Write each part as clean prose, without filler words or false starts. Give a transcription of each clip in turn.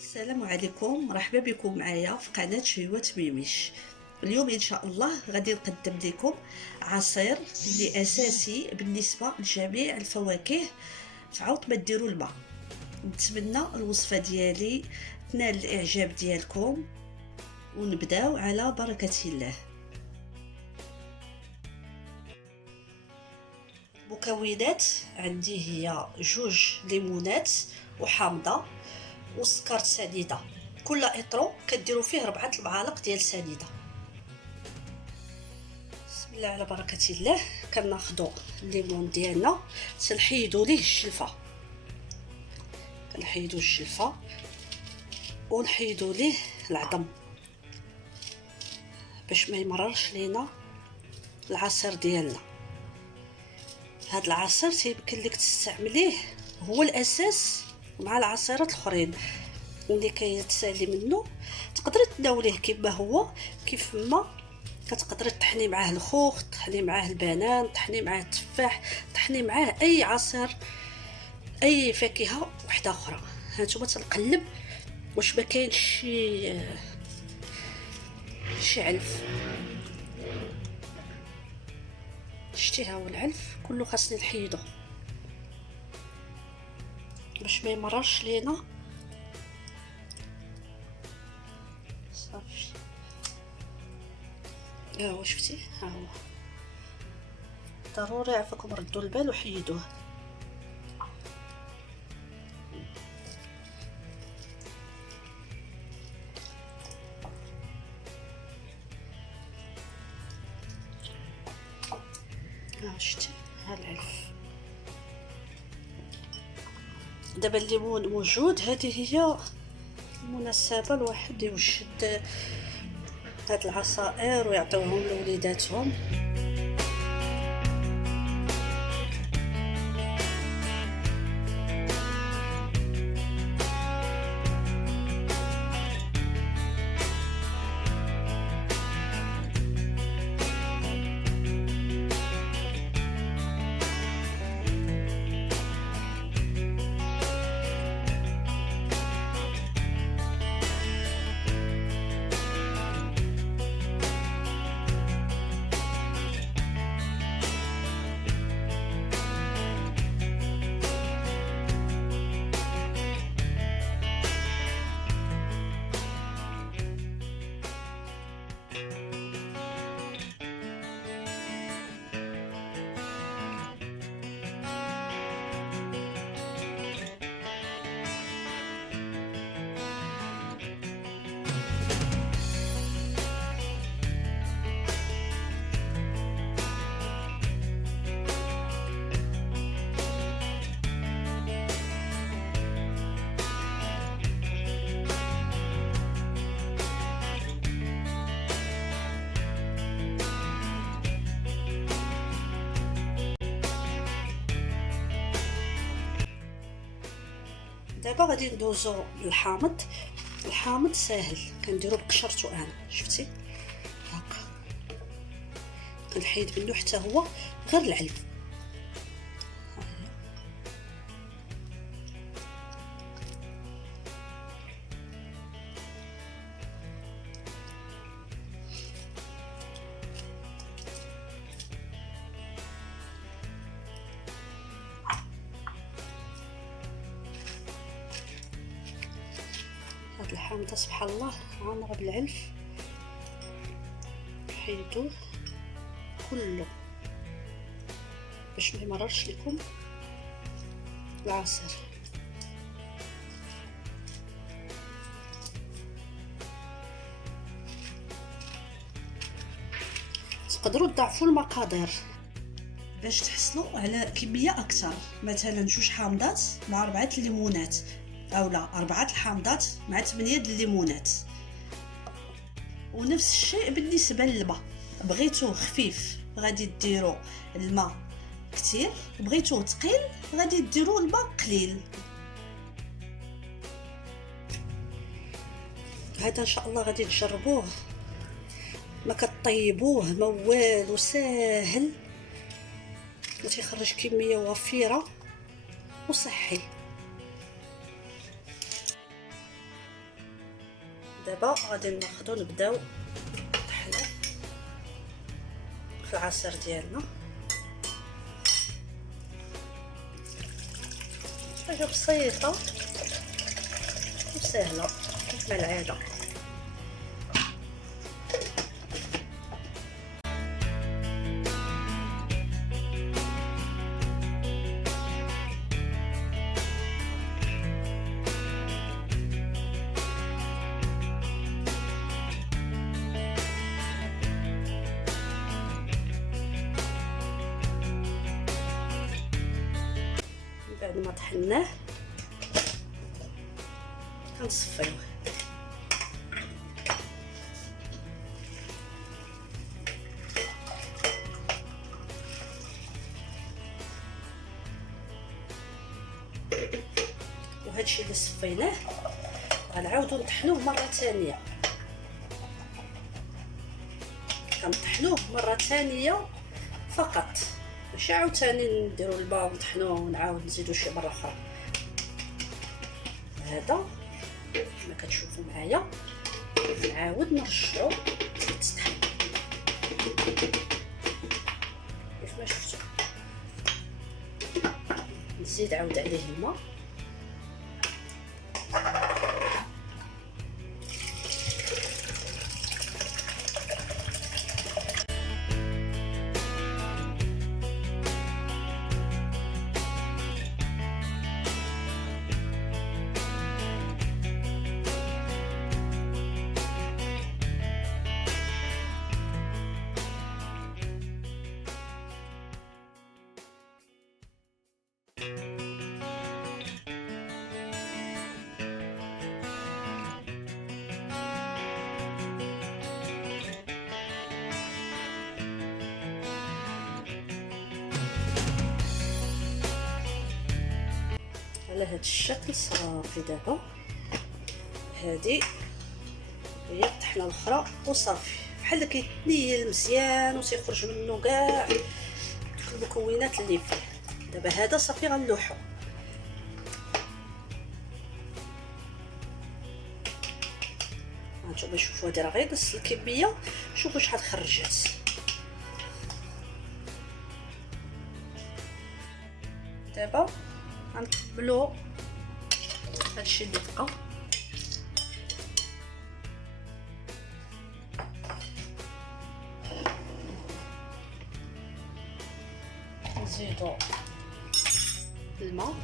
السلام عليكم، مرحبا بكم معايا في قناة شهوة ميميش. اليوم ان شاء الله غادي نقدم لكم عصير اللي اساسي بالنسبه لجميع الفواكه في عوض ما ديروا الماء. نتمنى الوصفه ديالي تنال الاعجاب ديالكم ونبداو على بركه الله. مكونات عندي هي 2 ليمونات وحامضه وسكر سنيده، كل اطرو كديروا فيه 4 المعالق ديال سنيده. بسم الله على بركه الله. كناخذوا الليمون ديالنا تنحيدوا ليه الشلفه، كنحيدوا الشلفه ونحيدوا ليه العظم باش ما يمررش لينا العصير ديالنا. هاد العصير تيمكن لك تستعمليه، هو الاساس مع العصيرات الاخرين اللي كيتسالي منه. تقدري تناوليه كما هو، كيف ما كتقدري تطحني معاه الخوخ، تطحني معاه البنان، تطحني معاه التفاح، تطحني معاه اي عصير، اي فاكهه وحده اخرى. هانتوما تنقلب واش ما كاينش شي علف. شتي ها هو العلف كله خاصني نحيدو باش ما يمررش لينا. صافي، ها هو شفتي، ها هو ضروري عافاكم ردوا البال وحيدوه. ها شتي، ها العلف. دابا الليمون موجود، هذه هي المناسبه الواحد يوجد هاد العصائر ويعطيوهم لوليداتهم. دابا غادي ندوزو للحامض. الحامض ساهل كنديرو بقشرته انا، شفتي هكا كنحيد منه حتى هو غير العلف. هاد الحامضه سبحان الله عامره بالعلف، حيدوه كله باش ما يمررش لكم العصير. تقدروا تضاعفوا المقادير باش تحصلوا على كميه اكثر، مثلا 2 حامضات مع 4 ليمونات، اولا 4 الحامضات مع 8 الليمونات. ونفس الشيء بالنسبه للماء، بغيتوه خفيف غادي ديروا الماء كثير، بغيتوه ثقيل غادي ديروا الماء قليل. هذا ان شاء الله غادي تجربوه، ما كطيبوه ما والو، ساهل وتيخرج كميه وفيره وصحي. دابا غادي ناخذو نبداو نطحنو في العصير ديالنا. حاجه بسيطه وسهله كما العاده. بعد ما طحناه كنصفيوه. وهادشي اللي صفيناه غنعاودو نطحنوه مره ثانيه. كنطحنوه مره ثانيه فقط، ماشي عاوتاني نديرو الماء ونطحنوه ونعاود نزيدو شي مره اخرى. هذا كما كتشوفوا معايا نعاود نرجعو تطحن كيف ما شفتوا. نزيد عاود عليه الماء على هذا الشكل. صافي دابا هذه هي الطحنه الاخرى وصافي بحال كيتنيل مزيان وتيخرج منه كاع دوك المكونات اللي فيه. دابا هذا صافي غنلوحو. هانتوما شوفوا هادي راه غير نص الكميه، شوفوا شحال خرجت. دابا غنكملو هادشي اللي بقى. نزيدو الماء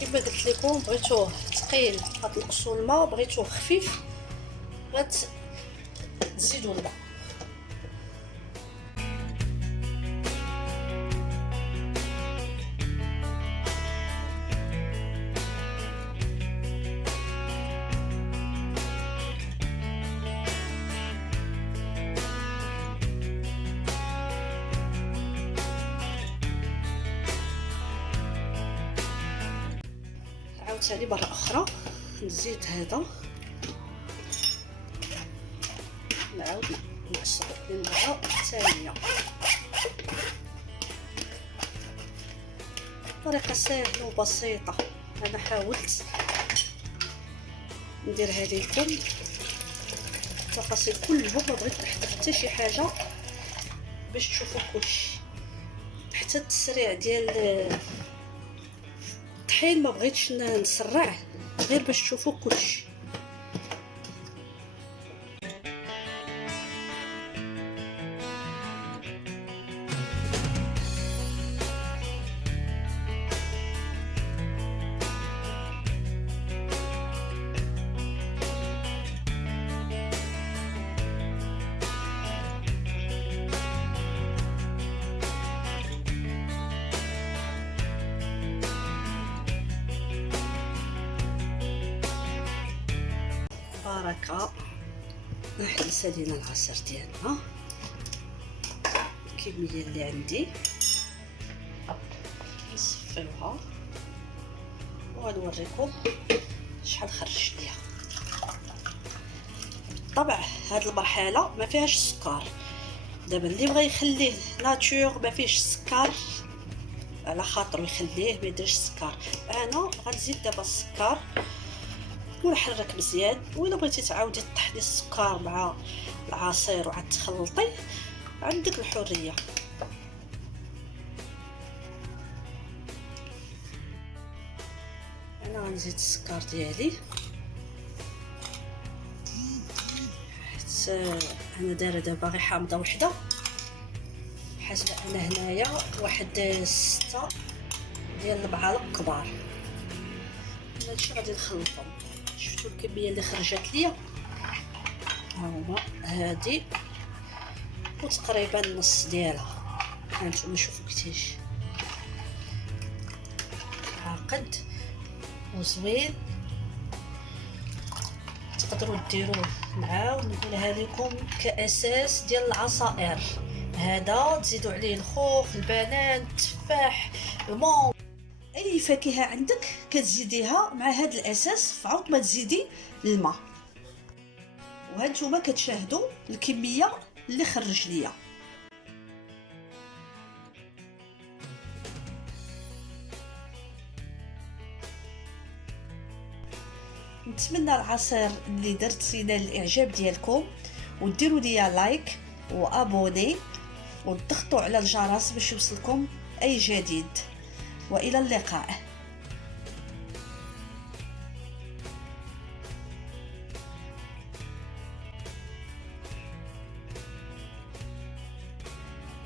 كما قلت لكم. بغيتوه ثقيل غتنقصوا الماء، بغيتوه خفيف غتزيدوا الماء. عاوتاني مره اخرى نزيد هذا، نعاود نعصر للمره الثانيه. طريقه سهله وبسيطه. انا حاولت ندير هذه لكم التفاصيل كلهم، ما بغيت نحذف حتى شي حاجه باش تشوفوا كلشي. حتى التسريع ديال الطحين ما بغيتش نسرع، غير باش تشوفوا كلشي. بركه نحيس لينا العصير ديالنا الكميه اللي عندي، نصفيوها وغنوريكم شحال خرج ليا. بالطبع هاد المرحله ما فيهاش السكر. دابا اللي بغى يخليه ناتور ما فيهش السكر على خاطر يخليه ما يديرش السكر. انا غنزيد دابا السكر ونحرك مزيان. وإلا بغيتي تعاودي تطحني السكر مع العصير وعاد تخلطي، عندك الحريه. انا غنزيد السكر ديالي، حيت انا دايره دابا غير حامضه وحده، حسب انا هنايا واحد 6 ديال المعالق كبار. هادشي غادي نخلطهم. شفتوا الكميه اللي خرجت ليا؟ ها هما هادي، وتقريبا نص ديالها. هانتوما شوفوا كيفاش عاقد وزوين. تقدروا ديروه، نعاود نقولها لكم، كاساس ديال العصائر. هذا تزيدوا عليه الخوخ، البنان، التفاح، المون، اي فاكهه عندك كتزيديها مع هذا الاساس، فعوض ما تزيدي الماء. وهانتوما كتشاهدوا الكميه اللي خرج ليا. نتمنى العصير اللي درت ينال الاعجاب ديالكم، وديروا ليا لايك وابوني، وتضغطوا على الجرس باش يوصلكم اي جديد. والى اللقاء.